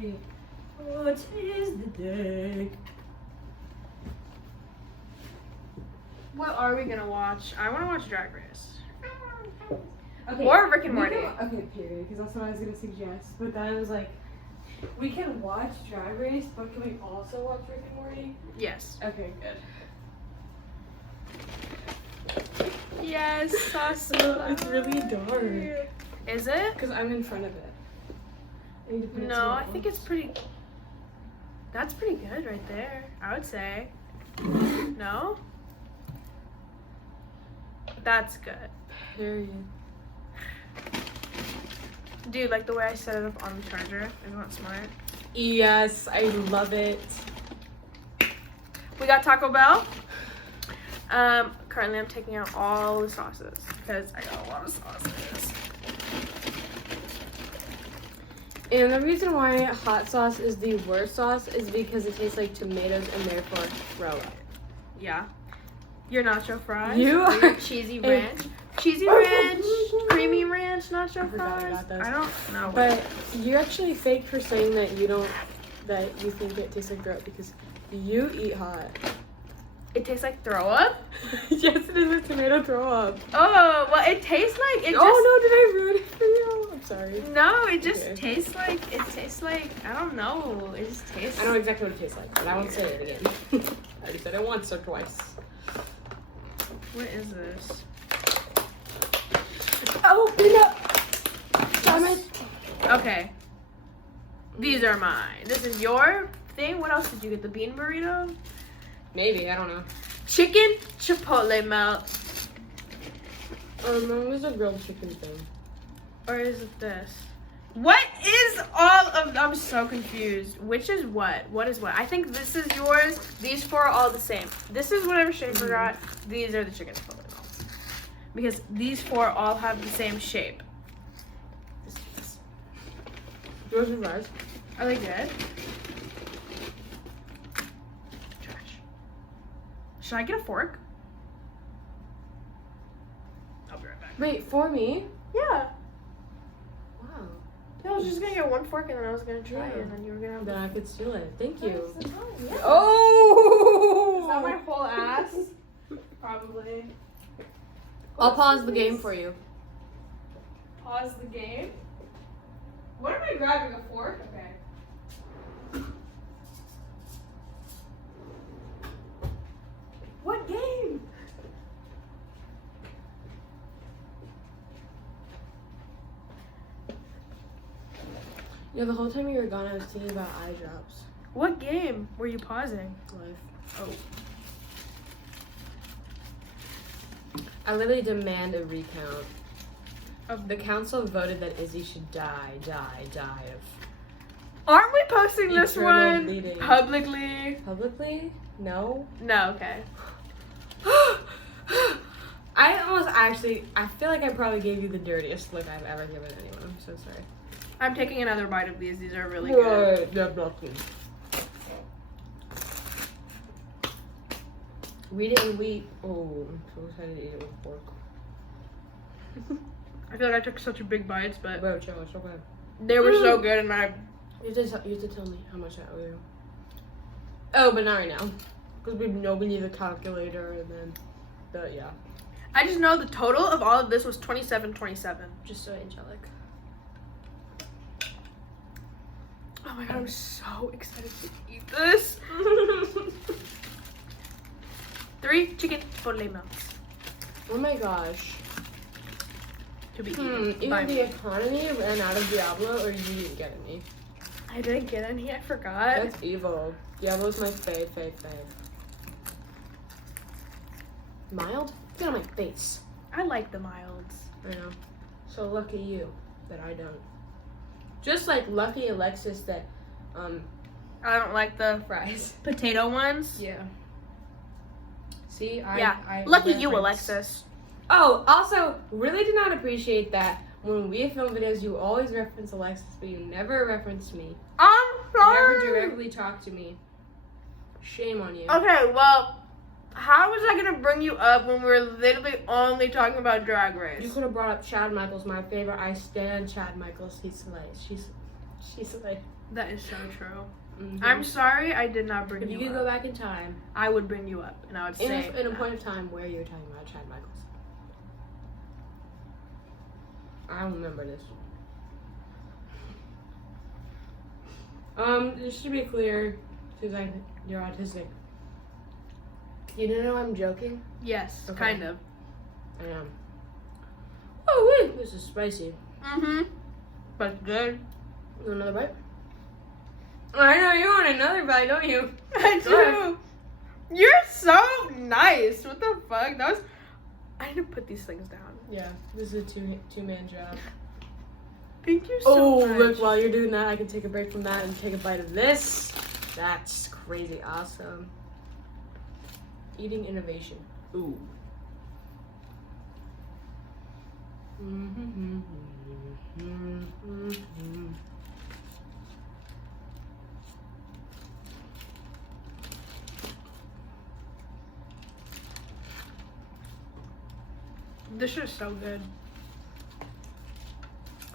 day. Oh, today's the day. What are we gonna watch? I want to watch Drag Race. Okay, Or Rick and Morty. Okay, period, because that's what I was going to suggest. But then I was like, we can watch Drag Race, but can we also watch Rick and Morty? Yes. Okay, good. Yes, awesome. It's really dark. Is it? Because I'm in front of it. I need to put it No, I think it's pretty. That's pretty good right there, I would say. No? That's good. Period. Dude, like the way I set it up on the charger. Isn't that smart? Yes, I love it. We got Taco Bell. Currently I'm taking out all the sauces because I got a lot of sauces. And the reason why hot sauce is the worst sauce is because it tastes like tomatoes and therefore throw up. Yeah. Your nacho fries. You or your are cheesy ranch. Cheesy ranch, creamy ranch, nacho forgot fries. about those. I don't know. But you're actually fake for saying that that you think it tastes like throw up because you eat hot. It tastes like throw up? Yes, it is a tomato throw up. Oh, well, it tastes like it. Oh no, did I ruin it for you? I'm sorry. No, it just Okay. tastes like I don't know. It just tastes. I know exactly what it tastes like, but I won't say it again. I already said it once or twice. What is this? Open up! Damn it! Okay. These are mine. This is your thing. What else did you get? The bean burrito? Maybe, I don't know. Chicken chipotle melt. Mine was a grilled chicken thing. Or is it this? What is all of... I'm so confused. Which is what? What is what? I think this is yours. These four are all the same. This is whatever Schaefer got. These are the chicken chipotle melts. Because these four all have the same shape. Yours is ours. Are they good? Trash. Should I get a fork? I'll be right back. Wait, for me? Yeah. Wow. I was just gonna get one fork and then I was gonna try Yeah. it and then you were gonna have Then I could steal it. Thank you. Yeah. Oh! Is that my whole ass? Probably. I'll pause the game for you. Pause the game. What am I grabbing? A fork? Okay. What game? Yeah, the whole time you were gone, I was thinking about eye drops. What game were you pausing? Life. Oh. I literally demand a recount. The council voted that Izzy should die of Aren't we posting this Eternal one bleeding. publicly? publicly? No. No, okay. I feel like I probably gave you the dirtiest look I've ever given anyone. I'm so sorry. I'm taking another bite of these. These are really good. Definitely. We didn't wheat. Oh, I'm so excited to eat it with a fork. I feel like I took such a big bites, but Bro, chill, it's okay. they were so good and I... You have to tell me how much I owe you. Oh, but not right now. Because we need the calculator and then yeah. I just know the total of all of this was $27.27. Just so angelic. Oh my god, I'm so excited to eat this. 3 chicken chipotle melts Oh my gosh. to be eaten by Either me. the economy ran out of Diablo or you didn't get any. I didn't get any, I forgot. That's evil. Diablo's my fave. Mild? Get on my face. I like the milds. I know. So lucky you that I don't. Just like lucky Alexis that, I don't like the fries. potato ones. Yeah. See, I lucky you, reference. Alexis. Oh, also, really did not appreciate that when we film videos, you always reference Alexis, but you never reference me. I'm You never sorry. directly talk to me. Shame on you. Okay, well, how was I gonna bring you up when we were literally only talking about Drag Race? You could have brought up Chad Michaels, my favorite. I stand Chad Michaels. He's slay. She's slay. That is so true. Mhm. I'm sorry I did not bring If you you could up. go back in time, I would bring you up, and I would say in a that. point of time where you're talking about Chad Michaels. I don't remember this. Just to be clear, because you're autistic. You didn't know I'm joking? Yes, Okay. kind of. I am. Oh wait, this is spicy. Mm-hmm. But good. You want another bite? I know you want another bite, don't you? I Sure. do. You're so nice. What the fuck? That was. I need to put these things down. Yeah, this is a two-man job. Thank you so much. Look, while you're doing that, I can take a break from that and take a bite of this. That's crazy awesome. Eating innovation. Ooh. This is so good.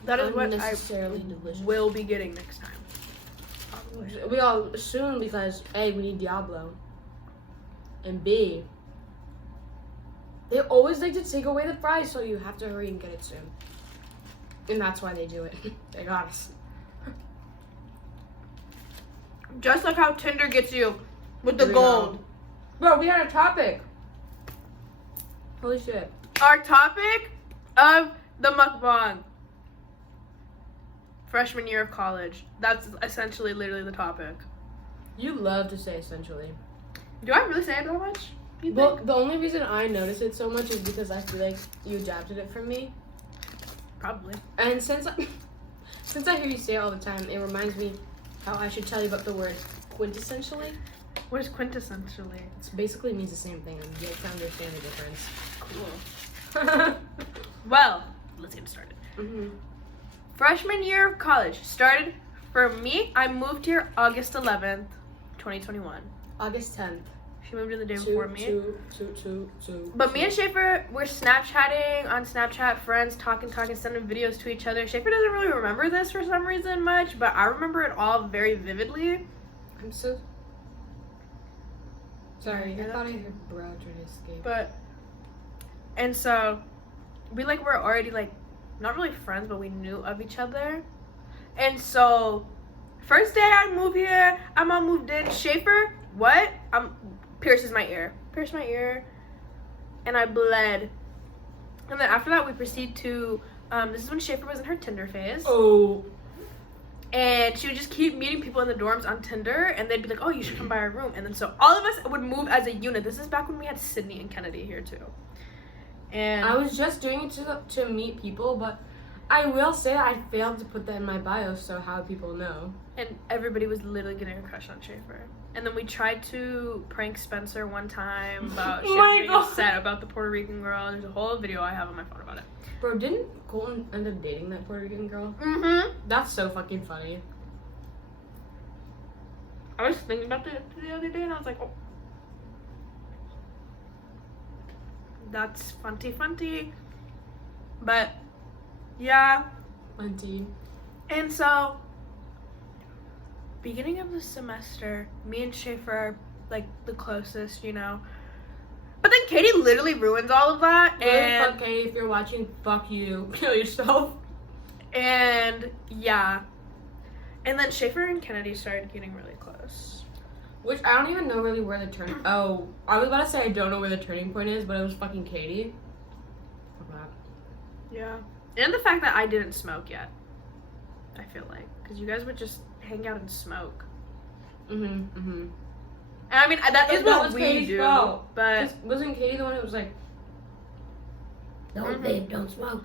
That is what I Unnecessarily delicious. will be getting next time. Probably. We all soon because A, we need Diablo, and B, they always like to take away the fries, so you have to hurry and get it soon. And that's why they do it. They got us. Just like how Tinder gets you with the There we gold. go. Bro, we had a topic. Holy shit. Our topic of the mukbang. Freshman year of college. That's essentially literally the topic. You love to say essentially. Do I really say it that much? You think? Well, the only reason I notice it so much is because I feel like you adapted it from me. Probably. And since I hear you say it all the time, it reminds me how I should tell you about the word quintessentially. What is quintessentially? It basically means the same thing, and you have to understand the difference. Cool. Well, let's get started. Mm-hmm. Freshman year of college started for me. I moved here August 11th, 2021. August 10th. She moved in the day before me. Two. But me and Schaefer were Snapchatting on Snapchat, friends, talking, sending videos to each other. Schaefer doesn't really remember this for some reason much, but I remember it all very vividly. I'm so sorry. Yeah, I thought I heard bro trying to escape. And so we were already not really friends, but we knew of each other. And so first day I moved here, I'm all moved in. Schaefer, what? Pierces my ear. Pierced my ear. And I bled. And then after that we proceed to this is when Schaefer was in her Tinder phase. Oh. And she would just keep meeting people in the dorms on Tinder, and they'd be like, oh, you should come by our room. And then so all of us would move as a unit. This is back when we had Sydney and Kennedy here too. And I was just doing it to meet people, but I will say that I failed to put that in my bio, so how would people know? And everybody was literally getting a crush on Schaefer. And then we tried to prank Spencer one time about Oh Schaefer my being God. upset about the Puerto Rican girl. There's a whole video I have on my phone about it. Bro, didn't Colton end up dating that Puerto Rican girl? Mm-hmm. That's so fucking funny. I was thinking about it the other day, and I was like, oh. That's funty. But, yeah. Auntie. And so, beginning of the semester, me and Schaefer are, the closest, you know. But then Katie literally ruins all of that. And fuck Katie, if you're watching, fuck you. Kill yourself. And, yeah. And then Schaefer and Kennedy started getting really close. Which I don't even know really where the turn. Oh, I was about to say I don't know where the turning point is, but it was fucking Katie. Okay. Yeah. And the fact that I didn't smoke yet, I feel like. Because you guys would just hang out and smoke. And And I mean, that is what we Katie's do. fault. But. Wasn't Katie the one who was like, "No, babe, don't smoke."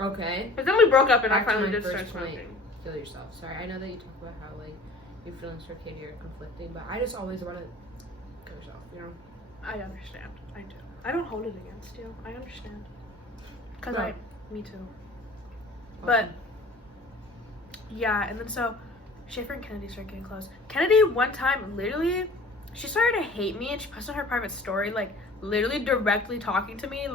Okay. But then we broke up and I Back to finally my did first start point. smoking. Kill yourself. Sorry, I know that you talk about how your feelings for Katie are conflicting, but I just always want to kill yourself. You know. I understand. I do. I don't hold it against you. I understand. Because No. me too. But, yeah, and then so, Schaefer and Kennedy started getting close. Kennedy, one time, literally, she started to hate me, and she posted on her private story, literally directly talking to me,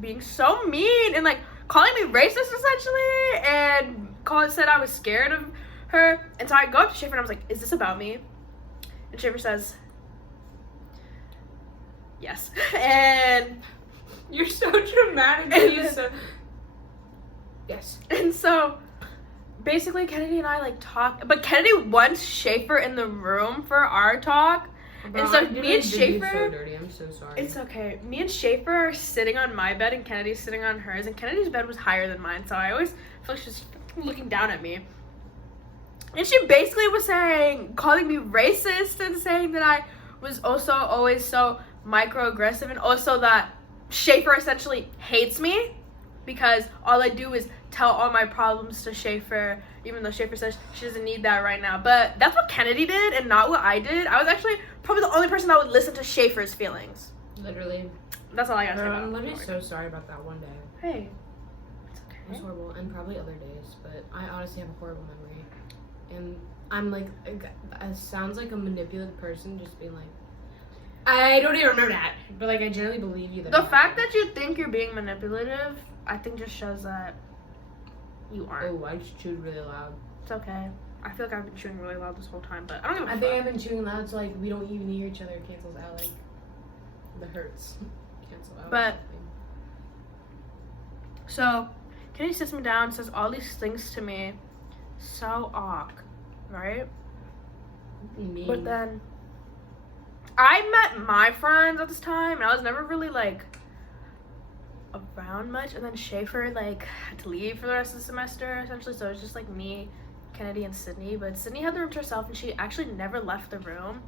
being so mean, and, calling me racist essentially, and said I was scared of her. And so I go up to Schaefer and I was like, "Is this about me?" And Schaefer says, "Yes." And you're so dramatic. You're so... Yes. And so basically Kennedy and I like talk, but Kennedy wants Schaefer in the room for our talk. Bro, and so I me and did you Schaefer, so dirty. I'm so sorry. it's okay. Me and Schaefer are sitting on my bed and Kennedy's sitting on hers, and Kennedy's bed was higher than mine, so I always feel like she's looking down at me. And she basically was calling me racist and saying that I was also always so microaggressive, and also that Schaefer essentially hates me because all I do is tell all my problems to Schaefer, even though Schaefer says she doesn't need that right now. But that's what Kennedy did and not what I did. I was actually probably the only person that would listen to Schaefer's feelings. Literally. That's all I gotta say about it. I'm literally so sorry about that one day. Hey, it's okay. It was horrible, and probably other days, but I honestly have a horrible memory. And I'm like, it sounds like a manipulative person just being like, I don't even remember that, but like I generally believe you. The fact that you think you're being manipulative, I think just shows that you aren't. Oh, I just chewed really loud. It's okay. I feel like I've been chewing really loud this whole time, but I don't give a I fuck. think I've been chewing loud, so like we don't even hear each other. It cancels out, like the hurts cancel out. But so Kennedy sits me down, says all these things to me, so awk, right? mean. But then I met my friends at this time, and I was never really like around much. And then Schaefer like had to leave for the rest of the semester essentially, so it was just like me, Kennedy, and Sydney. But Sydney had the room to herself, and she actually never left the room.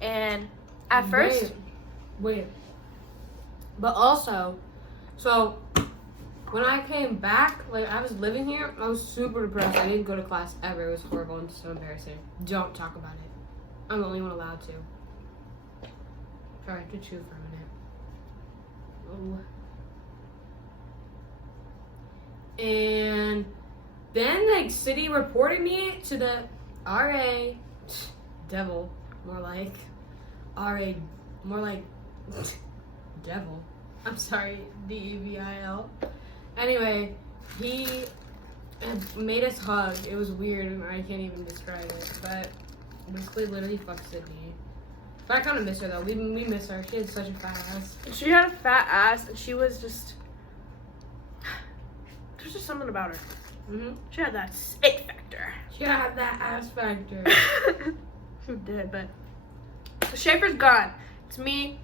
And at first, wait. But also, so when I came back, like I was living here, I was super depressed. I didn't go to class ever. It was horrible and so embarrassing. Don't talk about it. I'm the only one allowed to. Sorry, I have to chew for a minute. Oh. And then like City reported me to the RA, devil, more like RA, more like devil. I'm sorry, DEVIL. Anyway, he had made us hug. It was weird, and I can't even describe it. But basically, literally, fuck Sydney. But I kind of miss her though. We miss her. She had such a fat ass. she had a fat ass, and she was just. There's just something about her. Mhm. She had that it factor. She had that ass factor. She did, but so Schaefer's gone. It's me,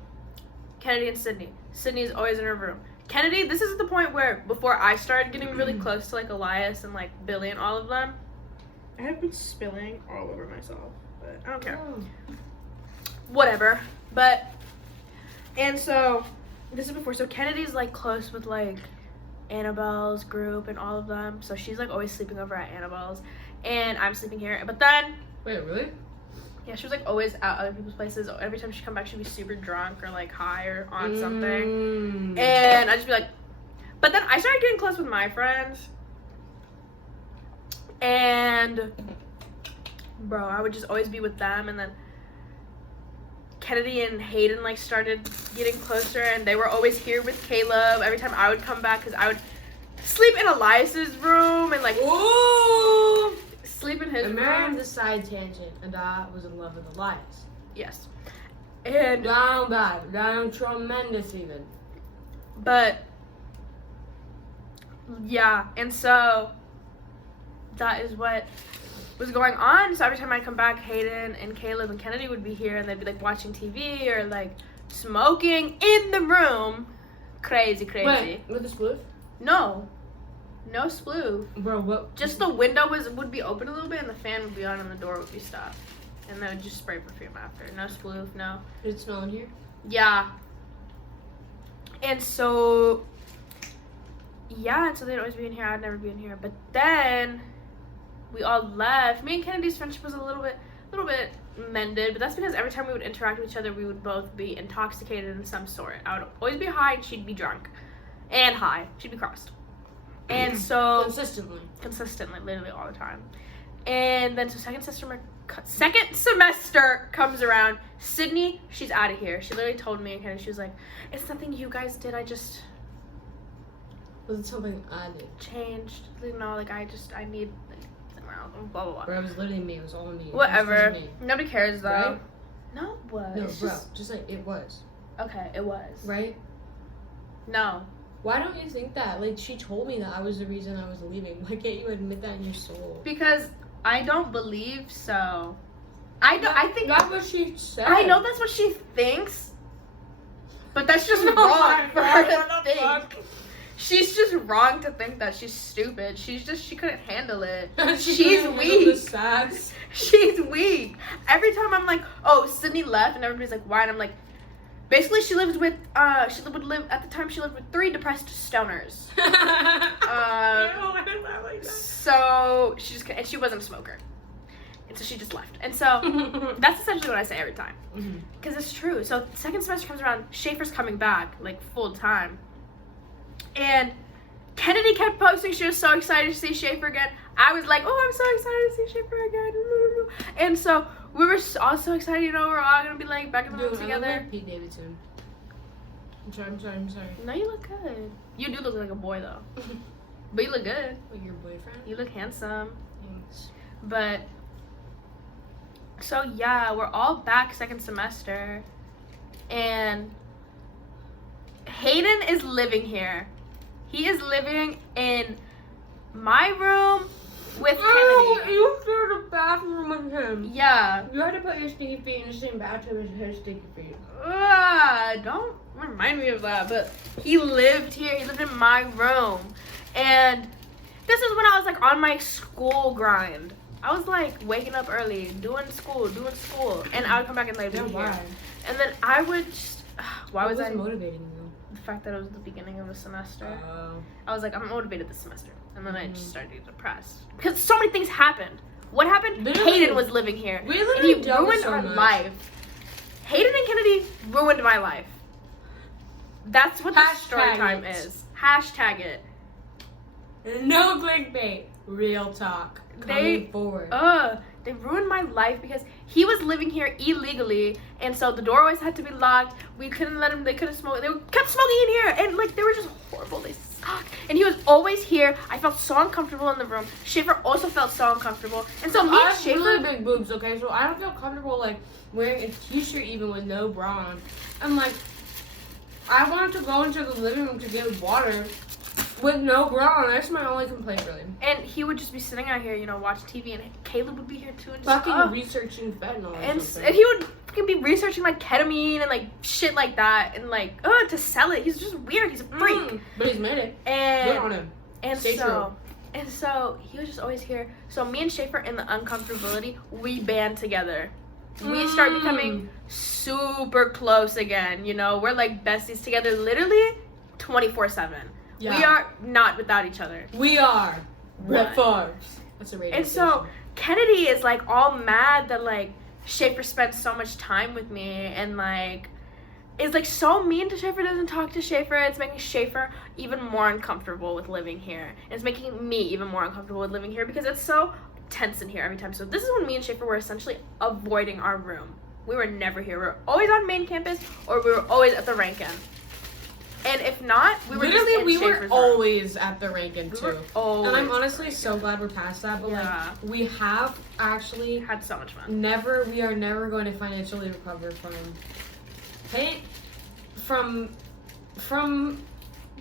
Kennedy, and Sydney. Sydney's always in her room. Kennedy, this is the point where before I started getting really close to like Elias and like Billy and all of them, I have been spilling all over myself, but I don't care. Oh. Whatever. But and so this is before. So Kennedy's like close with like Annabelle's group and all of them. So she's like always sleeping over at Annabelle's, and I'm sleeping here. But then Wait, really? yeah, she was like always at other people's places. Every time she come back, she'd be super drunk or like high or on something. And I'd just be like, but then I started getting close with my friends. And bro, I would just always be with them. And then Kennedy and Hayden like started getting closer, and they were always here with Caleb every time I would come back, because I would sleep in Elias's room and like Ooh! sleep in his And room. on the side tangent, and I was in love with Elias. Yes. And Down bad, down tremendous even. but yeah, and so that is what was going on. So every time I come back, Hayden and Caleb and Kennedy would be here, and they'd be like watching TV or like smoking in the room. Crazy. Wait, with the spliff? No sploof. Bro, what? Just the window would be open a little bit, and the fan would be on, and the door would be stopped, and they would just spray perfume after. No sploof, no. Did it smell in here? Yeah. And so yeah, and so they'd always be in here. I'd never be in here. But then we all left. Me and Kennedy's friendship was a little bit mended, but that's because every time we would interact with each other, we would both be intoxicated in some sort. I would always be high, and she'd be drunk, and high. She'd be crossed. And so consistently, literally all the time. And then so second semester comes around. Sydney, she's out of here. She literally told me, and she was like, "It's nothing you guys did. I just Was it something I did? Changed. You know, like I need blah blah blah. Bro, it was literally me. It was all me. Whatever. Me. Nobody cares though. Right? No, what? No, It's bro. Just like it was. Okay, it was. Right? No. Why don't you think that? Like, she told me that I was the reason I was leaving. Why can't you admit that in your soul? Because I don't believe so. I think that's what she said. I know that's what she thinks, but that's just wrong for her to think. She's just wrong to think that. She's stupid. She couldn't handle it. She's weak. She's weak. Every time I'm like, oh, Sydney left, and everybody's like, why? And I'm like, basically, she lived with at the time she lived with 3 depressed stoners. So she just, and she wasn't a smoker, and so she just left. And so that's essentially what I say every time, because it's true. So second semester comes around, Schaefer's coming back like full time, and Kennedy kept posting she was so excited to see Schaefer again. I was like, oh, I'm so excited to see Schaefer again. And so we were all so excited, you know, we're all gonna be like back in the room together. I look like Pete Davidson. I'm sorry. No, you look good. You do look like a boy though. But you look good. Like your boyfriend? You look handsome. Thanks. But so yeah, we're all back second semester, and Hayden is living here. He is living in my room with Kennedy. You shared a bathroom with him. Yeah. You had to put your sticky feet in the same bathroom as his sticky feet. Don't remind me of that. But he lived here. He lived in my room. And this is when I was like on my school grind. I was like waking up early, doing school. And I would come back and like be here. And then I would just, why was I motivating you? The fact that it was the beginning of the semester. I was like, I'm motivated this semester. And then I just started getting depressed. Because so many things happened. What happened? Literally. Hayden was living here. We literally and he ruined our life. Hayden and Kennedy ruined my life. That's what the story time is. Hashtag it. No clickbait. Real talk. Coming forward. They ruined my life because he was living here illegally, and so the door always had to be locked. We couldn't let him. They couldn't smoke. They kept smoking in here, and like they were just horrible. They sucked. And he was always here. I felt so uncomfortable in the room. Schaefer also felt so uncomfortable, and so me I and Schaefer. have really big boobs. Okay, so I don't feel comfortable like wearing a t-shirt even with no bra on. And like, I wanted to go into the living room to get water with no bra on. That's my only complaint, really. And he would just be sitting out here, you know, watch TV, and Caleb would be here too, and Fucking just researching fentanyl. and he would fucking be researching like ketamine and like shit like that, and like to sell it. He's just weird. He's a freak. But he's made it. And good on him. and Stay true. And so he was just always here. So me and Schaefer in the uncomfortability, we band together. We start becoming super close again. You know, we're like besties together, literally 24/7. Yeah. We are not without each other. We are. Red Forbes. That's a radio And station. so Kennedy is like all mad that like Schaefer spent so much time with me, and like is like so mean to Schaefer, doesn't talk to Schaefer. It's making Schaefer even more uncomfortable with living here. And it's making me even more uncomfortable with living here because it's so tense in here every time. So this is when me and Schaefer were essentially avoiding our room. We were never here. We were always on main campus, or we were always at the Rankin. And if not, we were literally just in we Schaefer's were room. always at the Rankin too. Always. And I'm honestly so glad we're past that. But like we have actually had so much fun. We are never going to financially recover from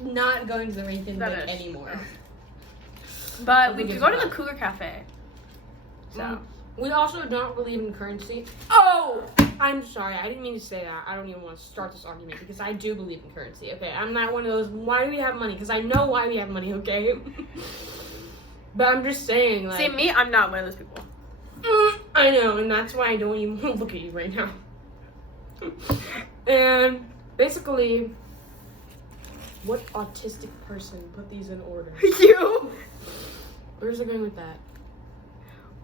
not going to the Rankin anymore. But we could go to the Cougar Cafe. So we also don't believe in currency. Oh, I'm sorry. I didn't mean to say that. I don't even want to start this argument because I do believe in currency. Okay, I'm not one of those. Why do we have money? Because I know why we have money. Okay, but I'm just saying. Like, see me, I'm not one of those people. I know, and that's why I don't even want to look at you right now. And basically, what autistic person put these in order? You. Where's it going with that?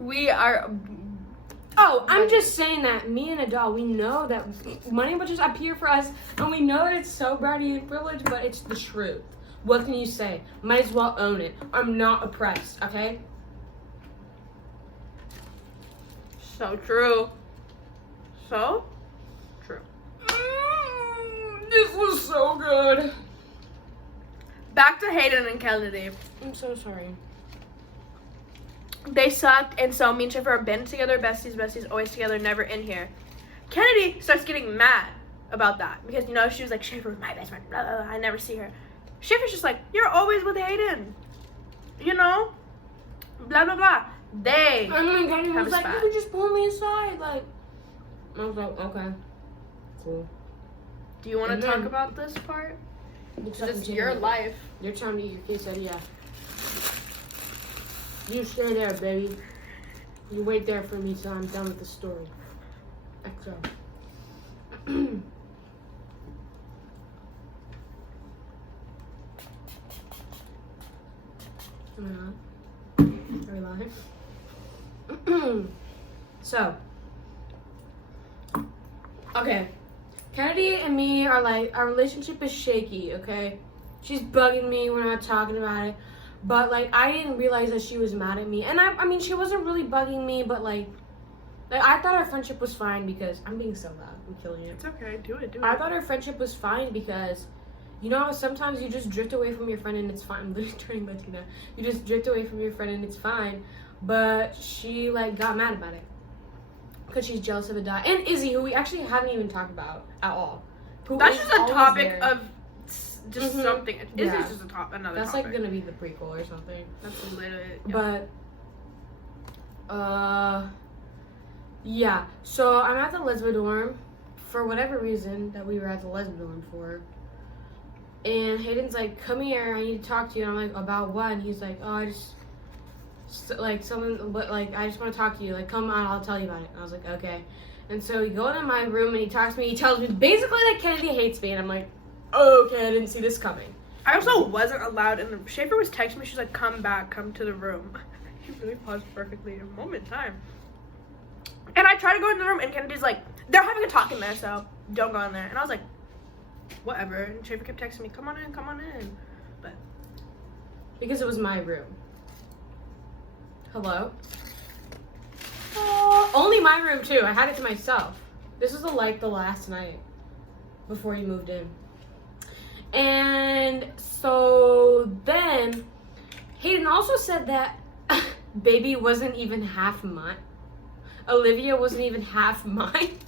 We are. Oh, I'm just saying that me and Adele, we know that money will just appear for us, and we know that it's so bratty and privileged, but it's the truth. What can you say? Might as well own it. I'm not oppressed, okay? So true. So true. This was so good. back to Hayden and Kennedy. I'm so sorry. They sucked, and so me and Schaefer have been together, besties, always together, never in here. Kennedy starts getting mad about that because, you know, she was like, Schaefer was my best friend, blah, blah, blah. I never see her. Schaefer's just like, you're always with Hayden, you know, blah, blah, blah. They And then Kennedy have was a like, spat. you could just pull me aside. Like, I was like, okay, cool. Do you want to And talk then- about this part? It's It's your life. You're trying to eat your quesadilla. You stay there, baby. You wait there for me till I'm done with the story. XO. Am I on? Are we live? So, okay. Kennedy and me are like, our relationship is shaky, okay? She's bugging me, we're not talking about it. But, like, I didn't realize that she was mad at me. And, I mean, she wasn't really bugging me, but, like, I thought our friendship was fine because, I'm being so loud, I'm killing you. It's okay. Do it. I thought our friendship was fine because, you know, sometimes you just drift away from your friend and it's fine. I'm literally turning Latina. You just drift away from your friend and it's fine. But she, like, got mad about it. Because she's jealous of a guy. And Izzy, who we actually haven't even talked about at all. Who That's is just a always topic there. of just Mhm. something. Yeah. It's just another That's, topic. like, gonna be the prequel or something. That's literally. Yeah. But, yeah. So, I'm at the lesbo dorm. For whatever reason that we were at the lesbo dorm for. And Hayden's like, come here, I need to talk to you. And I'm like, about what? And he's like, oh, I just want to talk to you. Like, come on, I'll tell you about it. And I was like, okay. And so we go into my room and he talks to me. He tells me basically that Kennedy hates me. And I'm like, oh, okay, I didn't see this coming. I also wasn't allowed in the. Schaefer was texting me. She's like, come back, come to the room. She really paused perfectly in a moment in time. And I tried to go in the room, and Kennedy's like, they're having a talk in there, so don't go in there. And I was like, whatever. And Schaefer kept texting me, come on in. But Because it was my room. Hello? Only my room, too. I had it to myself. This was like the last night before you moved in. And so then Hayden also said that baby wasn't even half mine. Olivia wasn't even half mine.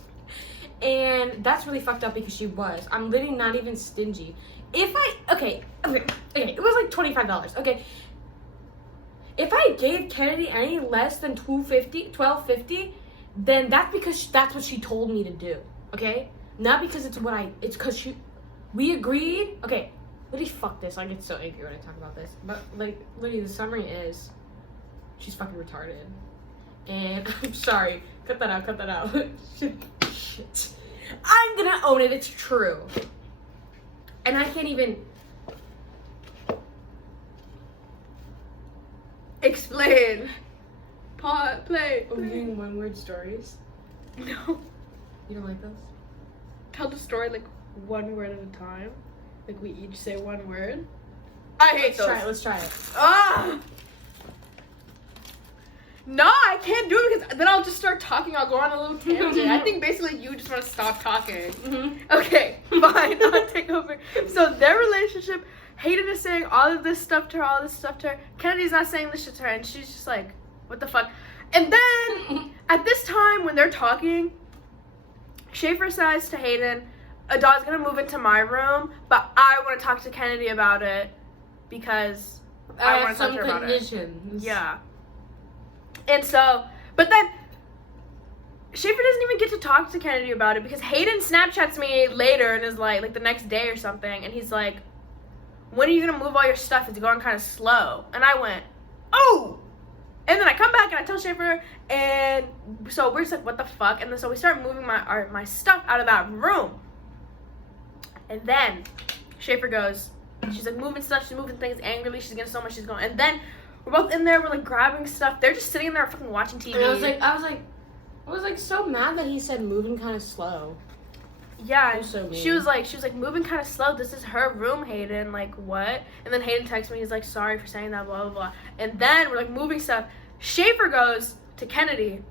And that's really fucked up because she was. I'm literally not even stingy. Okay, it was like $25. Okay. If I gave Kennedy any less than $12.50, then that's because that's what she told me to do. Okay? Not because it's because we agreed. Okay, literally fuck this. I get so angry when I talk about this. But like literally the summary is she's fucking retarded. And I'm sorry. Cut that out. Shit. I'm gonna own it. It's true. And I can't even explain. Play. Are we doing one word stories? No. You don't like those? Tell the story like one word at a time. Like we each say one word. I hate those. Let's try it. Ah! No, I can't do it because then I'll just start talking. I'll go on a little tangent. I think basically you just want to stop talking. Mm-hmm. Okay, fine. I'll take over. So their relationship, Hayden is saying all of this stuff to her, Kennedy's not saying this shit to her, and she's just like, what the fuck? And then, at this time when they're talking, Schaefer says to Hayden, Adad's gonna move into my room, but I want to talk to Kennedy about it because I want to talk to her about it. Conditions. Yeah. And so, but then Schaefer doesn't even get to talk to Kennedy about it because Hayden Snapchats me later and is like the next day or something, and he's like, when are you gonna move all your stuff? It's going kind of slow. And I went, oh! And then I come back and I tell Schaefer, and so we're just like, what the fuck? And then so we start moving my stuff out of that room. And then Schaefer goes, she's like moving stuff, she's moving things angrily, she's getting so much, she's going, and then we're both in there, we're like grabbing stuff. They're just sitting in there fucking watching TV. And I was like so mad that he said moving kind of slow. Yeah, So she was like moving kind of slow. This is her room, Hayden. Like what? And then Hayden texts me. He's like, sorry for saying that. Blah blah blah. And then we're like moving stuff. Schaefer goes to Kennedy.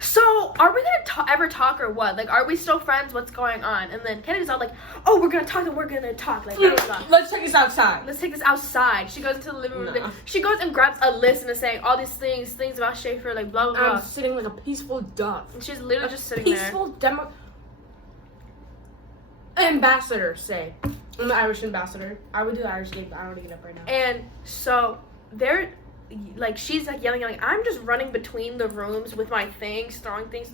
so are we gonna ever talk or what? Like, are we still friends? What's going on? And then Kennedy's all like, oh, we're gonna talk and we're gonna talk. Like, blah, blah, blah. Let's take this outside. Let's take this outside. She goes into the living room. No. She goes and grabs a list and is saying all these things about Schaefer, like blah blah blah. I'm sitting like a peaceful dove. And she's literally just sitting peaceful ambassador, say. I'm the Irish ambassador. I would do the Irish game, but I don't want to get up right now. there. And so they're like, she's like yelling. I'm just running between the rooms with my things, throwing things.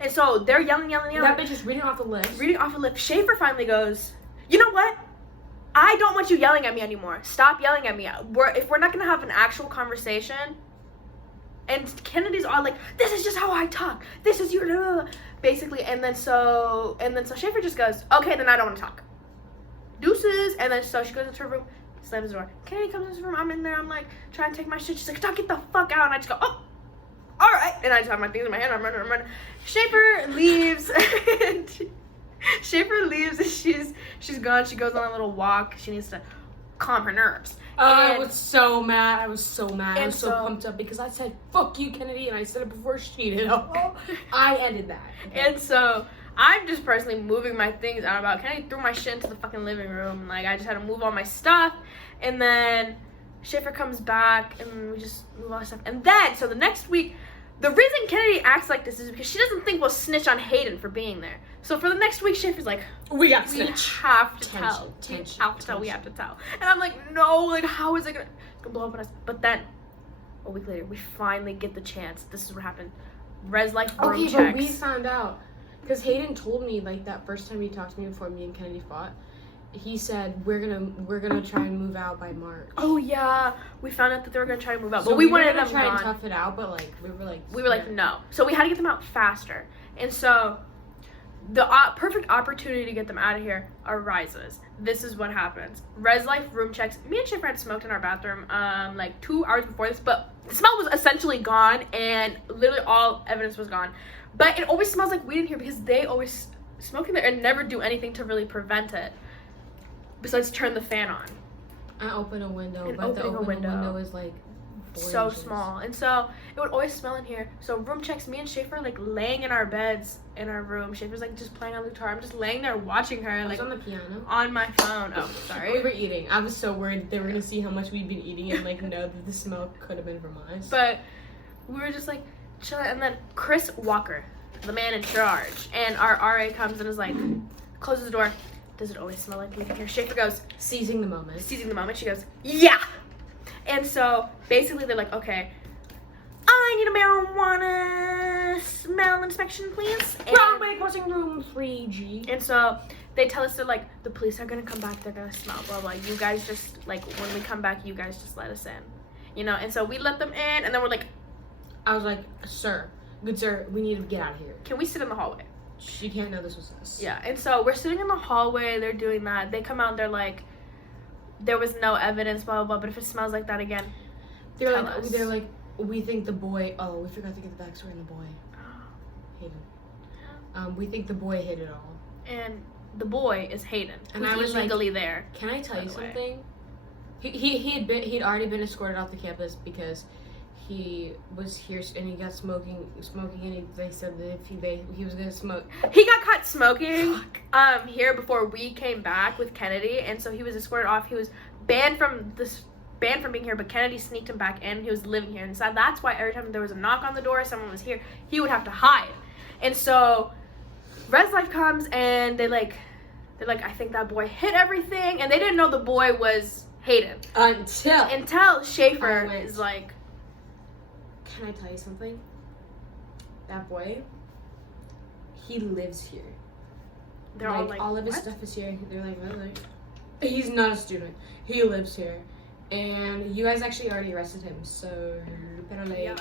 And so they're yelling. That bitch is reading off the list. Schaefer finally goes, you know what? I don't want you yelling at me anymore. Stop yelling at me. If we're not gonna have an actual conversation. And Kennedy's all like, this is just how I talk. This is your basically. And then so Schaefer just goes, okay, then I don't want to talk. Deuces. And then so she goes into her room, slams the door. Kennedy comes into the room. I'm in there. I'm like trying to take my shit. She's like, stop, get the fuck out. And I just go, oh, all right. And I just have my things in my hand. I'm running. Schaefer leaves. Schaefer leaves and she's gone. She goes on a little walk. She needs to calm her nerves. I was so mad. I was so pumped up because I said, fuck you, Kennedy, and I said it before she did. I ended that. Okay. And so I'm just personally moving my things out about. Kennedy threw my shit into the fucking living room. Like, I just had to move all my stuff. And then Schaefer comes back and we just move all our stuff. And then, so the next week, the reason Kennedy acts like this is because she doesn't think we'll snitch on Hayden for being there. So for the next week, Schaefer's like, we have to tell. And I'm like, no, like, how is it gonna blow up on us? But then, a week later, we finally get the chance. This is what happened. Res life room checks. But we found out, because Hayden told me, like, that first time he talked to me before me and Kennedy fought, he said, we're gonna try and move out by March. Oh yeah, we found out that they were gonna try to move out, but we wanted them to try and tough it out, but like we were like no. So we had to get them out faster, and so the perfect opportunity to get them out of here arises. This is what happens. Res life room checks. Me and Schaefer had smoked in our bathroom like 2 hours before this, but the smell was essentially gone, and literally all evidence was gone. But it always smells like weed in here because they always smoke in there and never do anything to really prevent it. Besides turn the fan on. I open a window, but the window is like so small. And so it would always smell in here. So room checks, me and Schaefer like laying in our beds in our room. Schaefer's like just playing on the guitar. I'm just laying there watching her like on the piano. On my phone. Oh, sorry. We were eating. I was so worried they were gonna see how much we'd been eating and like know that the smell could have been from us. But we were just like chilling, and then Chris Walker, the man in charge, and our RA comes and is like, closes the door. Does it always smell like weed in here? Schaefer goes, seizing the moment. She goes, yeah. And so basically they're like, okay, I need a marijuana smell inspection, please. Broadway crossing room 3G. And so they tell us, they're like, the police are gonna come back, they're gonna smell, blah, blah. You guys just, like, when we come back, you guys just let us in. You know, and so we let them in, and then we're like, I was like, good sir, we need to get out of here. Can we sit in the hallway? She can't know this was us. Yeah, and so we're sitting in the hallway, they're doing that. They come out and they're like, there was no evidence, blah, blah, blah, but if it smells like that again, they're like, we think the boy, we forgot to get the backstory on the boy. Hayden. We think the boy hid it all. And the boy is Hayden, and I was legally there. Can I tell you something? He'd already been escorted off the campus because he was here and he got smoking, and they said that if he was gonna smoke. He got caught smoking here before we came back with Kennedy, and so he was escorted off. He was banned from being here, but Kennedy sneaked him back in. He was living here, and so that's why every time there was a knock on the door, someone was here, he would have to hide. And so Res Life comes and they're like, I think that boy hit everything, and they didn't know the boy was Hayden until Schaefer is like, can I tell you something? That boy, he lives here. They're all like, all of his stuff is here. They're like, really? He's not a student. He lives here. And you guys actually already arrested him, so yeah.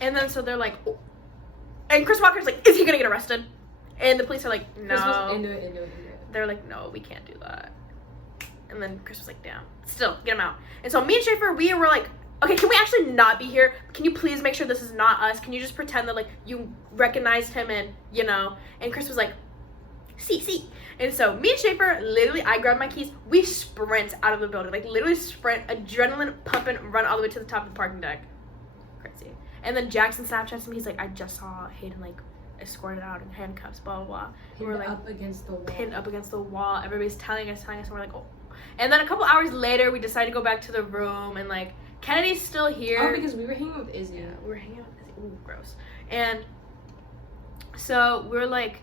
And then so they're like, oh. And Chris Walker's like, is he gonna get arrested? And the police are like, no. Chris was into it. They're like, no, we can't do that. And then Chris was like, damn. Still, get him out. And so me and Schaefer, we were like, okay, can we actually not be here? Can you please make sure this is not us? Can you just pretend that, like, you recognized him and, you know? And Chris was like, see. And so me and Schaefer, literally, I grabbed my keys. We sprint out of the building. Like, literally sprint, adrenaline pumping, run all the way to the top of the parking deck. Crazy. And then Jackson Snapchats me. He's like, I just saw Hayden like escorted out in handcuffs, blah blah blah. And we're like up against the wall. Pinned up against the wall. Everybody's telling us, and we're like, oh. And then a couple hours later, we decided to go back to the room, and like Kennedy's still here. Oh, because we were hanging out with Izzy. Yeah, we were hanging out with Izzy. Ooh, gross. And so we're like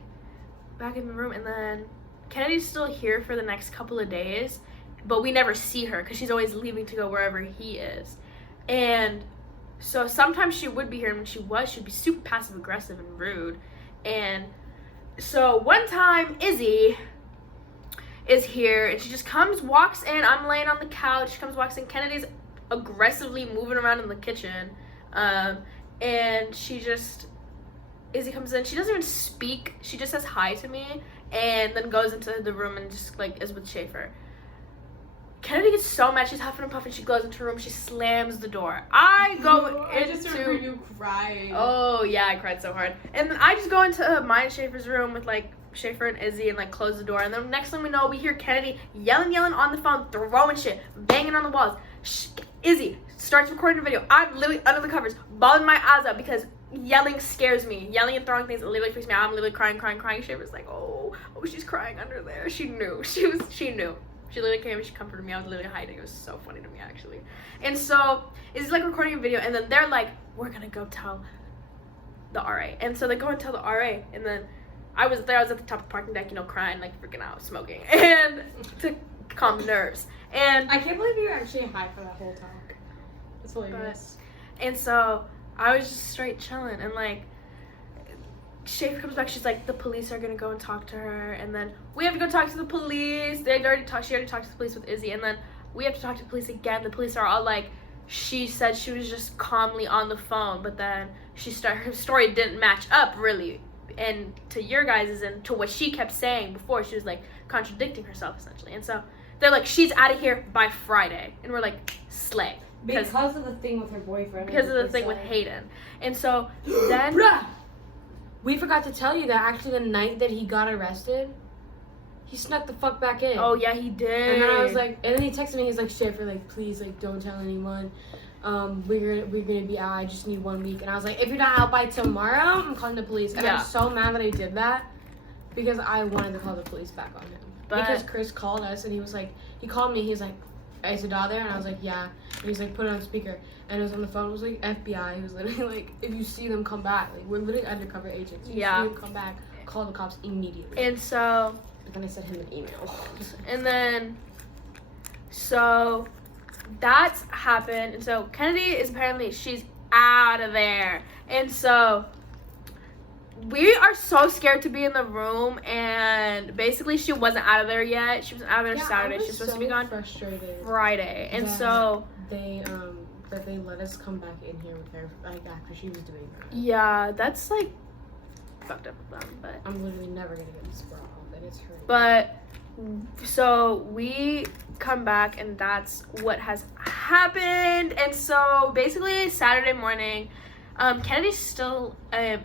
back in the room, and then Kennedy's still here for the next couple of days, but we never see her because she's always leaving to go wherever he is. And so sometimes she would be here, and when she was, she'd be super passive aggressive and rude. And so one time Izzy is here, and she just comes, walks in. I'm laying on the couch. She comes, walks in. Kennedy's aggressively moving around in the kitchen, and Izzy comes in. She doesn't even speak. She just says hi to me, and then goes into the room and just like is with Schaefer. Kennedy gets so mad. She's huffing and puffing. She goes into her room. She slams the door. I just remember you crying. Oh yeah, I cried so hard. And then I just go into mine and Schaefer's room with like Schaefer and Izzy and like close the door. And then next thing we know, we hear Kennedy yelling on the phone, throwing shit, banging on the walls. Izzy starts recording a video. I'm literally under the covers, bawling my eyes out because yelling scares me. Yelling and throwing things literally freaks me out. I'm literally crying. Schaefer's like, oh, she's crying under there. She knew. She knew. She literally came and she comforted me. I was literally hiding. It was so funny to me, actually. And so it's like recording a video, and then they're like, we're gonna go tell the RA. And so they go and tell the RA, and then I was at the top of the parking deck, crying, like freaking out, smoking, and to calm the nerves. And I can't believe you were actually high for that whole talk. That's hilarious. And so I was just straight chilling, and like Schaefer comes back. She's like, the police are gonna go and talk to her, and then we have to go talk to the police. She already talked to the police with Izzy, and then we have to talk to the police again. The police are all like, she said she was just calmly on the phone, but then her story didn't match up really, and to your guys's and to what she kept saying before. She was like contradicting herself essentially, and so they're like, she's out of here by Friday, and we're like, slay. Because of the thing with her boyfriend. Because of the thing with Hayden, and so then. We forgot to tell you that actually the night that he got arrested, he snuck the fuck back in. Oh yeah, he did. And then I was like, and then he texted me. He's like, Schaefer, like, please, like, don't tell anyone. We're gonna be out. I just need 1 week. And I was like, if you're not out by tomorrow, I'm calling the police. And I'm so mad that I did that because I wanted to call the police back on him. Because Chris called us and he was like, he called me. He's like, is the dog there? And I was like, yeah. And he's like, put it on speaker. And it was on the phone. It was like FBI. He was literally like, if you see them, come back. Like, we're literally undercover agents. If you see them, come back. Call the cops immediately. And so. And then I sent him an email. And then. So. That's happened. And so Kennedy is apparently, she's out of there. And so. We are so scared to be in the room, and basically she wasn't out of there yet. She wasn't out of there Saturday. She's supposed to be gone Friday, and so they let us come back in here with her like after she was doing that. Yeah, that's like fucked up with them, but I'm literally never gonna get this bra off, and it's hurting. But so we come back, and that's what has happened. And so basically Saturday morning. Kennedy's still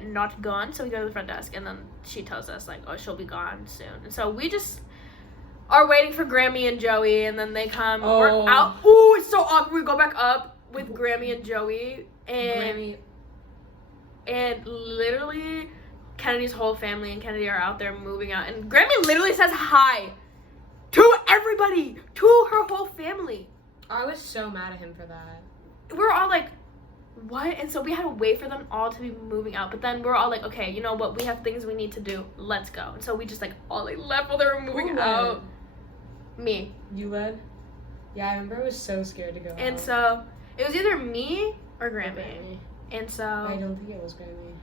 not gone, so we go to the front desk, and then she tells us, like, oh, she'll be gone soon. And so we just are waiting for Grammy and Joey, and then they come. Oh. We're out. Ooh, it's so awkward. We go back up with Grammy and Joey, and literally Kennedy's whole family and Kennedy are out there moving out, and Grammy literally says hi to everybody, to her whole family. I was so mad at him for that. We're all like, what? And so we had to wait for them all to be moving out, but then we're all like, okay, you know what, we have things we need to do, let's go. And so we just like all like left while they were moving out. Me. You led? Yeah, I remember I was so scared to go and out. So it was either me or Grammy. And so I don't think it was Grammy.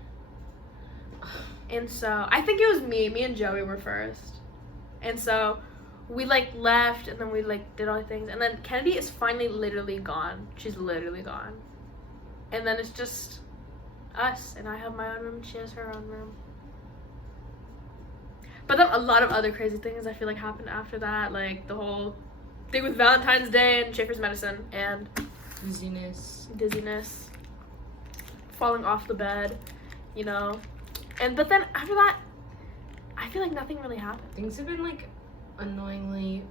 And so I think it was me and Joey were first. And so we like left, and then we like did all the things, and then Kennedy is finally literally gone. She's literally gone. And then it's just us, and I have my own room, and she has her own room. But then a lot of other crazy things I feel like happened after that, like the whole thing with Valentine's Day and Schaefer's medicine and dizziness, falling off the bed, but then after that, I feel like nothing really happened. Things have been like annoyingly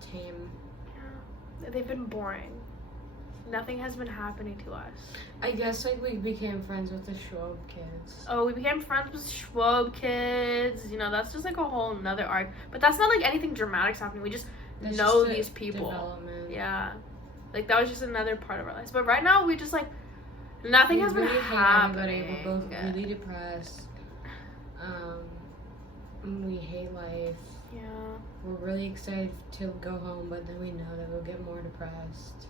tame. Yeah, they've been boring. nothing has been happening to us. I guess like we became friends with the Schwab kids. Oh, we became friends with Schwab kids. You know, that's just like a whole nother arc. But that's not like anything dramatic's happening. We just That's know just a these people. Development. Yeah. Like that was just another part of our lives. But right now we just like nothing has been really hate happening. everybody. We're both really depressed. We hate life. Yeah. We're really excited to go home, but then we know that we'll get more depressed.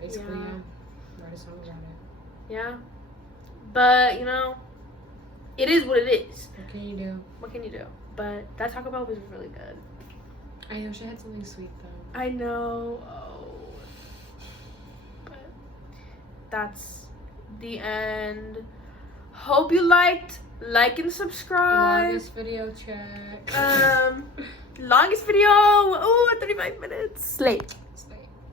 Basically, yeah. Write a song about it. Yeah. But, you know, it is what it is. What can you do? What can you do? But that Taco Bell was really good. I wish I had something sweet, though. I know. Oh. But that's the end. Hope you liked. Like and subscribe. Longest video check. Longest video. Oh, 35 minutes. Late.